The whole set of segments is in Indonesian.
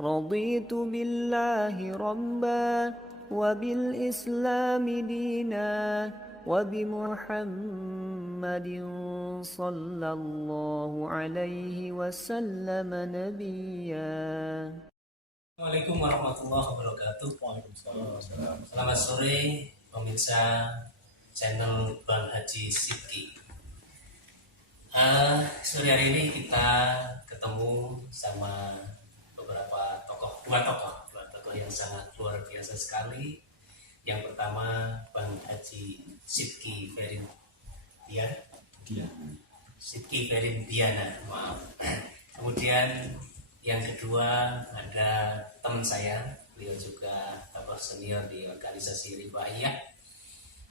رضيت بالله ربا وبالإسلام دينا وبمحمد صلى الله عليه وسلم نبيا. Assalamualaikum warahmatullahi wabarakatuh. Selamat sore pemirsa channel Bang Haji Sidki. Sore hari ini kita ketemu sama dua tokoh yang sangat luar biasa sekali. Yang pertama Bang Haji Sidki Ferindiana, maaf. Kemudian yang kedua ada teman saya, beliau juga tokoh senior di organisasi Rifaiyah,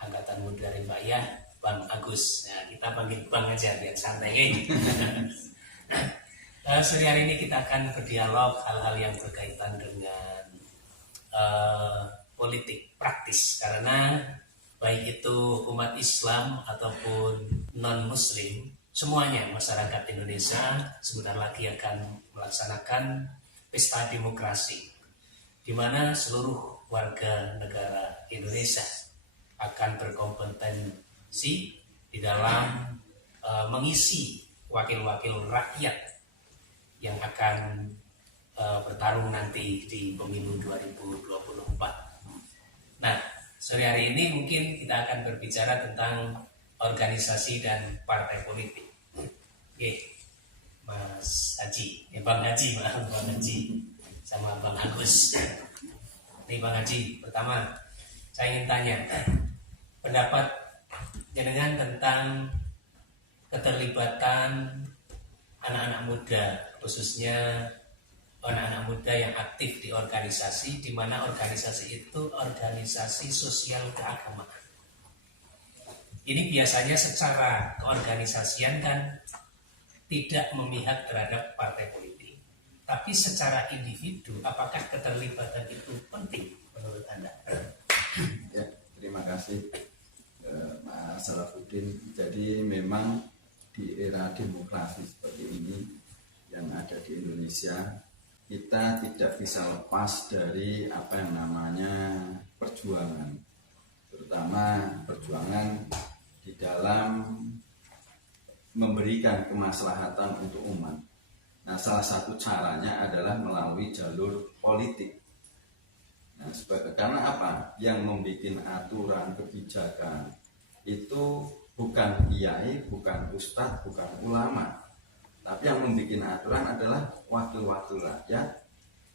angkatan muda Rifaiyah, Bang Agus. Nah, kita panggil Bang aja biar santai gitu. Sore hari ini kita akan berdialog hal-hal yang berkaitan dengan politik praktis, karena baik itu umat Islam ataupun non-Muslim, semuanya masyarakat Indonesia sebentar lagi akan melaksanakan pesta demokrasi, di mana seluruh warga negara Indonesia akan berkompetensi di dalam mengisi wakil-wakil rakyat yang akan bertarung nanti di pemilu 2024. Nah, sore hari ini mungkin kita akan berbicara tentang organisasi dan partai politik. Mas Haji, Bang Haji sama Bang Agus. Nih Bang Haji, pertama saya ingin tanya pendapat jenengan tentang keterlibatan anak-anak muda, khususnya anak-anak muda yang aktif di organisasi, di mana organisasi itu organisasi sosial keagamaan. Ini biasanya secara keorganisasian kan tidak memihak terhadap partai politik. Tapi secara individu, apakah keterlibatan itu penting menurut Anda? Ya, terima kasih Mas Salahuddin. Jadi memang di era demokrasi seperti ini yang ada di Indonesia, kita tidak bisa lepas dari apa yang namanya perjuangan, terutama perjuangan di dalam memberikan kemaslahatan untuk umat. Nah, salah satu caranya adalah melalui jalur politik. Nah, karena apa? Yang membuat aturan kebijakan itu bukan kiai, bukan ustadz, bukan ulama, tapi yang membuat aturan adalah wakil-wakil rakyat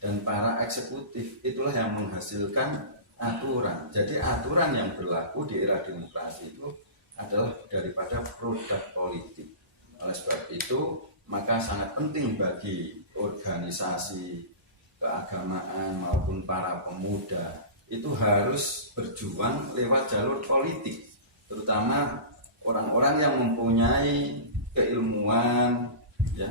dan para eksekutif. Itulah yang menghasilkan aturan. Jadi aturan yang berlaku di era demokrasi itu adalah daripada produk politik. Oleh sebab itu, maka sangat penting bagi organisasi keagamaan maupun para pemuda itu harus berjuang lewat jalur politik, terutama orang-orang yang mempunyai keilmuan, ya,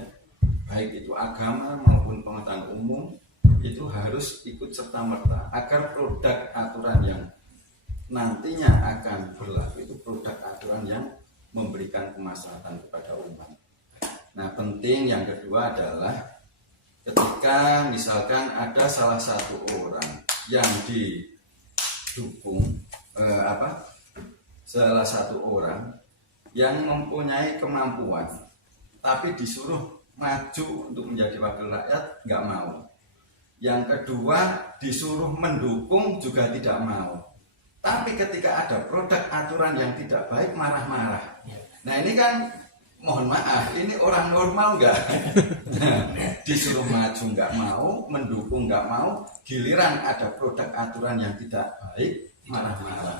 baik itu agama maupun pengetahuan umum, itu harus ikut serta-merta agar produk aturan yang nantinya akan berlaku itu produk aturan yang memberikan kemaslahatan kepada umat. Nah, penting yang kedua adalah ketika misalkan ada salah satu orang yang didukung salah satu orang yang mempunyai kemampuan tapi disuruh maju untuk menjadi wakil rakyat, nggak mau. Yang kedua disuruh mendukung juga tidak mau. Tapi ketika ada produk aturan yang tidak baik, marah-marah. Nah, ini kan mohon maaf, ini orang normal nggak? Disuruh maju nggak mau, mendukung nggak mau, giliran ada produk aturan yang tidak baik, marah-marah.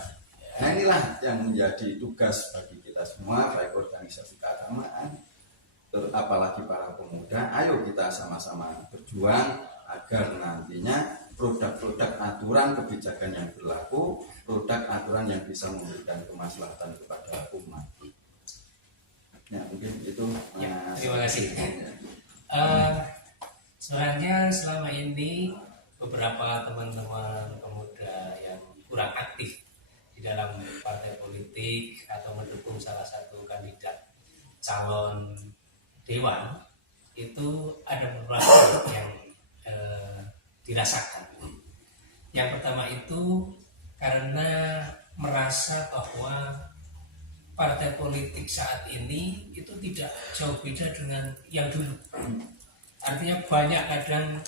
Nah, inilah yang menjadi tugas bagi kita semua, baik organisasi keagamaan, apalagi para pemuda. Ayo kita sama-sama berjuang agar nantinya produk-produk aturan kebijakan yang berlaku, produk aturan yang bisa memberikan kemaslahatan kepada umat. Ya, mungkin itu. Ya, terima kasih. Sebenarnya selama ini beberapa teman-teman pemuda yang kurang aktif di dalam partai politik atau mendukung salah satu kandidat calon dewan itu ada beberapa yang dirasakan. Yang pertama itu karena merasa bahwa partai politik saat ini itu tidak jauh beda dengan yang dulu. Artinya banyak kadang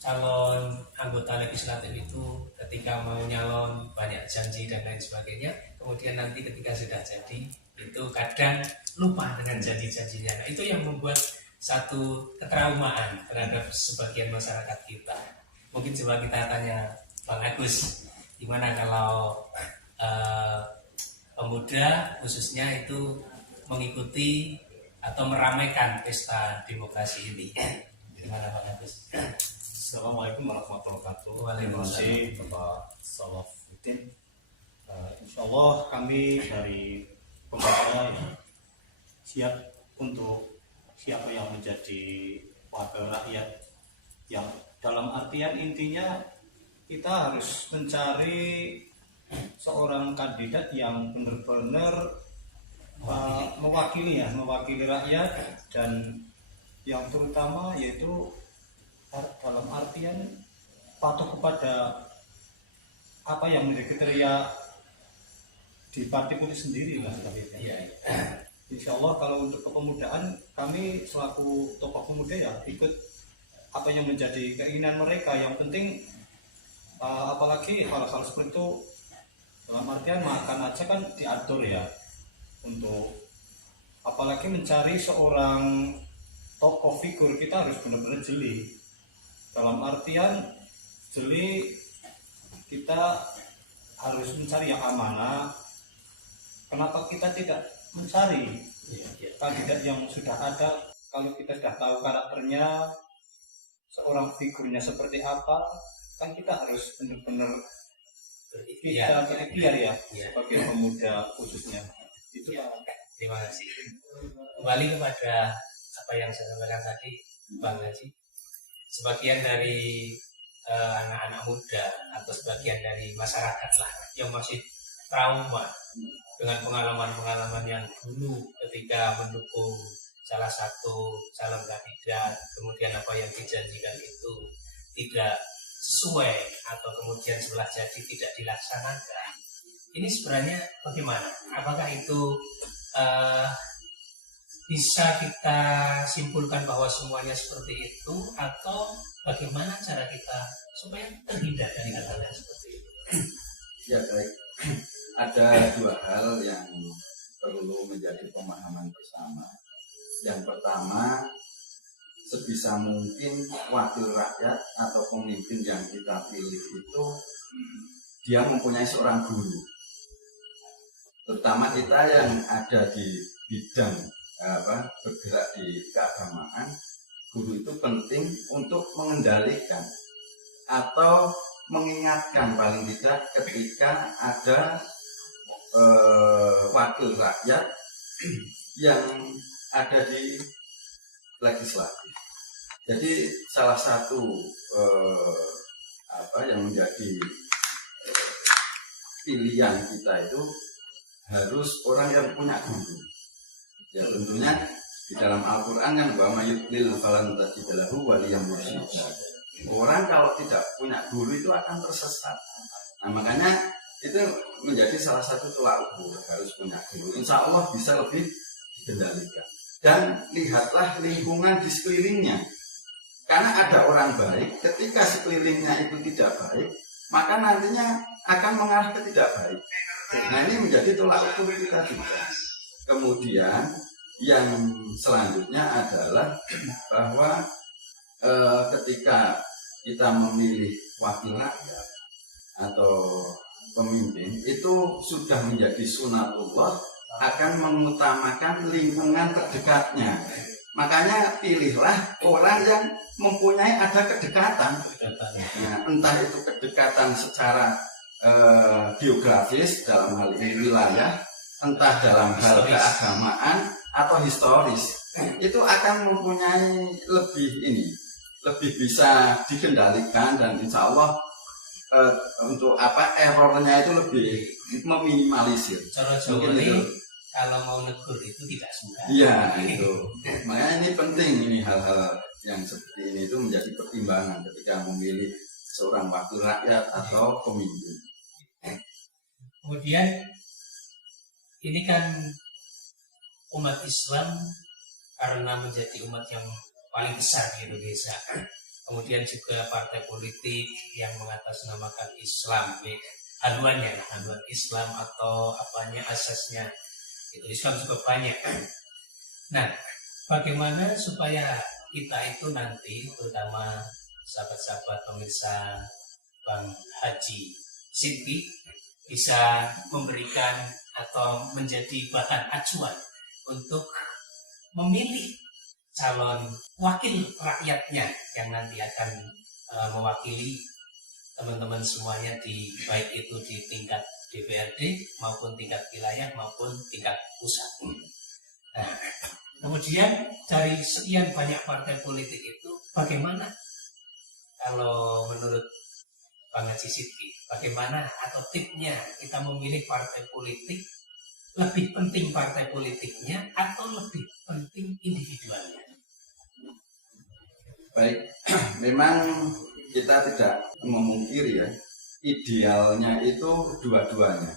calon anggota legislatif itu ketika mau nyalon banyak janji dan lain sebagainya, kemudian nanti ketika sudah jadi itu kadang lupa dengan janji-janjinya. Nah, itu yang membuat satu ketraumaan terhadap sebagian masyarakat kita. Mungkin coba kita tanya Bang Agus, gimana kalau pemuda khususnya itu mengikuti atau meramaikan pesta demokrasi ini? Gimana Bang Agus? Assalamualaikum warahmatullahi wabarakatuh. Waalaikumsalam. Terima kasih Bapak Salahuddin. Insya Allah kami dari pemuda siap untuk siapa yang menjadi wakil rakyat, yang dalam artian intinya kita harus mencari seorang kandidat yang benar-benar mewakili rakyat, dan yang terutama yaitu dalam artian patuh kepada apa yang menjadi kriteria di partai politik sendiri lah. Insya Allah kalau untuk kepemudaan kami selaku tokoh pemuda ya ikut apa yang menjadi keinginan mereka. Yang penting apalagi hal-hal seperti itu, dalam artian makan aja kan diatur ya, untuk apalagi mencari seorang tokoh figur kita harus benar-benar jeli. Dalam artian jeli, kita harus mencari yang amanah. Kenapa kita tidak mencari kandidat yang sudah ada? Kalau kita sudah tahu karakternya, seorang figurnya seperti apa, kan kita harus benar-benar kita berikhtiar ya, sebagai pemuda khususnya. Itu Terima kasih. Kembali kepada apa yang saya sampaikan tadi, Bang Haji. Sebagian dari anak-anak muda atau sebagian dari masyarakat lah yang masih trauma dengan pengalaman-pengalaman yang dulu ketika mendukung salah satu calon kandidat, kemudian apa yang dijanjikan itu tidak sesuai atau kemudian sebelah jadi tidak dilaksanakan. Ini sebenarnya bagaimana? Apakah itu bisa kita simpulkan bahwa semuanya seperti itu, atau bagaimana cara kita supaya terhindar dari hal-hal seperti itu? Ya baik, ada dua hal yang perlu menjadi pemahaman bersama. Yang pertama, sebisa mungkin wakil rakyat atau pemimpin yang kita pilih itu dia mempunyai seorang guru. Terutama kita yang ada di bidang bergerak di keagamaan, guru itu penting untuk mengendalikan atau mengingatkan paling tidak ketika ada wakil rakyat yang ada di legislatif. Jadi salah satu yang menjadi pilihan kita itu harus orang yang punya guru. Ya tentunya di dalam Al-Quran kan wa mayyudlil falan tajid lahu waliyan mursyida. Orang kalau tidak punya guru itu akan tersesat. Nah makanya itu menjadi salah satu tolak ukur, harus punya guru. Insya Allah bisa lebih dikendalikan. Dan lihatlah lingkungan di sekelilingnya. Karena ada orang baik, ketika sekelilingnya itu tidak baik, maka nantinya akan mengarah ke tidak baik. Nah ini menjadi tolak ukur kita juga. Kemudian yang selanjutnya adalah bahwa ketika kita memilih wakil rakyat atau pemimpin, itu sudah menjadi sunatullah akan mengutamakan lingkungan terdekatnya. Makanya pilihlah orang yang mempunyai ada kedekatan. Nah, entah itu kedekatan secara geografis dalam hal ini wilayah, entah dalam hal keagamaan atau historis, itu akan mempunyai lebih bisa dikendalikan, dan insya Allah untuk errornya itu lebih meminimalisir. Mungkin itu kalau mau negur itu tidak suka. Iya itu. Makanya ini penting, ini hal-hal yang seperti ini itu menjadi pertimbangan ketika memilih seorang wakil rakyat atau pemimpin. Kemudian ini kan umat Islam karena menjadi umat yang paling besar di Indonesia. Kemudian juga partai politik yang mengatasnamakan Islam, haluan Islam atau apanya asasnya itu Islam juga banyak. Nah, bagaimana supaya kita itu nanti, terutama sahabat-sahabat pemirsa Bang Haji Sidki, bisa memberikan atau menjadi bahan acuan untuk memilih calon wakil rakyatnya yang nanti akan mewakili teman-teman semuanya baik itu di tingkat DPRD maupun tingkat wilayah maupun tingkat pusat. Nah, kemudian dari sekian banyak partai politik itu bagaimana kalau menurut Bang Haji Sidki, bagaimana atau tipsnya kita memilih partai politik? Lebih penting partai politiknya atau lebih penting individualnya? Baik, memang kita tidak memungkiri ya, idealnya itu dua-duanya.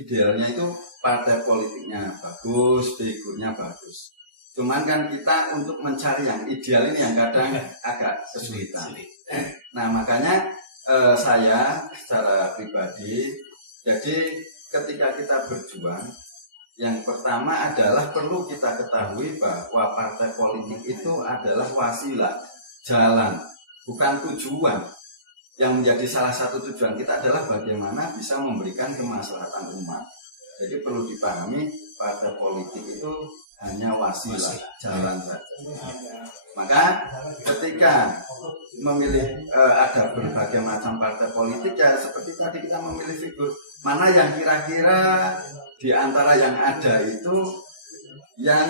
Idealnya itu partai politiknya bagus, figurnya bagus. Cuman kan kita untuk mencari yang ideal ini yang kadang agak kesulitan. Nah makanya saya secara pribadi, jadi ketika kita berjuang, yang pertama adalah perlu kita ketahui bahwa partai politik itu adalah wasilah, jalan, bukan tujuan. Yang menjadi salah satu tujuan kita adalah bagaimana bisa memberikan kemaslahatan umat. Jadi perlu dipahami partai politik itu hanya wasilah, jalan saja. Maka ketika memilih ada berbagai macam partai politik ya seperti tadi kita memilih figur mana yang kira-kira di antara yang ada itu yang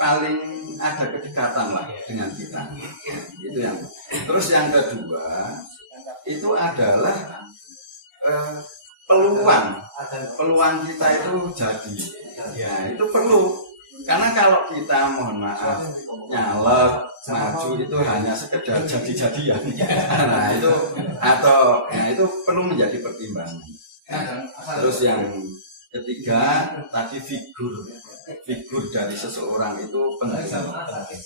paling ada kedekatan lah dengan kita. Itu yang. Terus yang kedua itu adalah peluang kita itu jadi. Nah, itu perlu. Karena kalau kita mohon maaf nyalek maju itu hanya sekedar jadi-jadian. Nah, itu perlu menjadi pertimbangan. Terus yang ketiga tadi figur dari seseorang itu penting.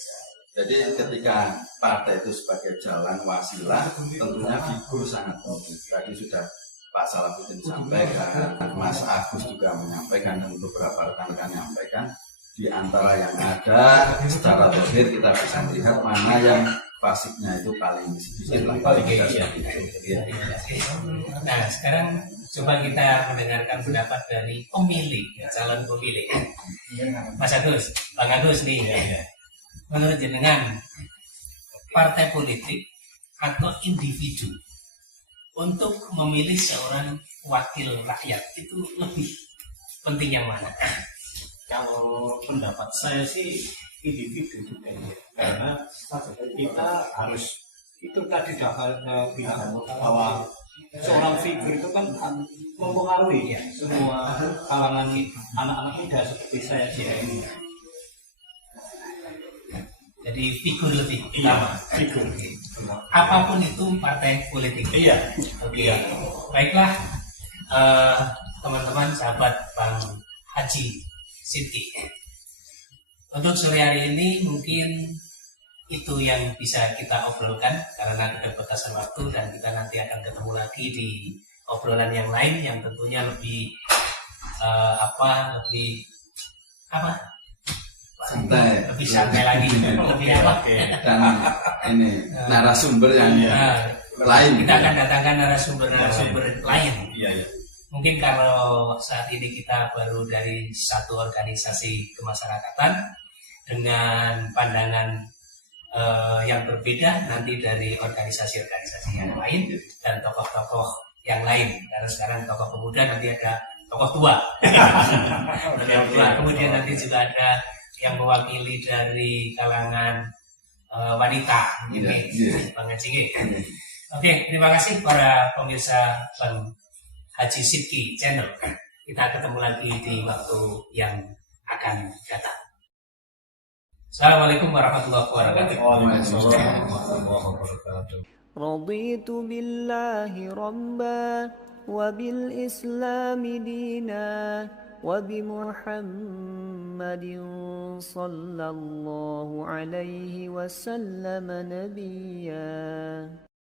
Jadi ketika partai itu sebagai jalan wasilah, tentunya figur sangat penting. Tadi sudah Pak Salahuddin sampaikan, Mas Agus juga menyampaikan dan beberapa rekan-rekan menyampaikan. Di antara yang ada secara terakhir kita bisa melihat mana yang fasiknya itu paling sedikit lah, paling sedikit. Nah sekarang coba kita mendengarkan pendapat dari pemilih, calon pemilih. Mas Agus, Bang Agus nih, menurut jenengan partai politik atau individu untuk memilih seorang wakil rakyat itu lebih penting yang mana? Kalau pendapat saya sih individu juga ya. Karena kita harus itu tadi dapat bilang bahwa seorang figur itu kan mempengaruhi ya semua kalangan anak-anak muda seperti saya ini. Jadi figur lebih utama. Figur. Apapun itu partai politik. Iya. Oke. Baiklah teman-teman sahabat Bang Haji Sidki. Untuk sore hari ini mungkin itu yang bisa kita obrolkan karena keterbatasan waktu dan kita nanti akan ketemu lagi di obrolan yang lain yang tentunya lebih santai lagi lebih apa dan ini narasumber yang lain. Kita akan datangkan narasumber lain. Iya. Mungkin kalau saat ini kita baru dari satu organisasi kemasyarakatan dengan pandangan yang berbeda nanti dari organisasi-organisasi yang lain dan tokoh-tokoh yang lain. Karena sekarang tokoh pemuda, nanti ada tokoh tua. Kemudian nanti juga ada yang mewakili dari kalangan wanita. Bang Haji. Oke, terima kasih para pemirsa Bang Haji Sidki Channel. Kita ketemu lagi di waktu yang akan datang. Assalamualaikum warahmatullahi wabarakatuh. Waalaikumsalam warahmatullahi wabarakatuh. رضيت بالله ربا وبالإسلام دينا وبمحمد صلى الله عليه وسلم نبيا.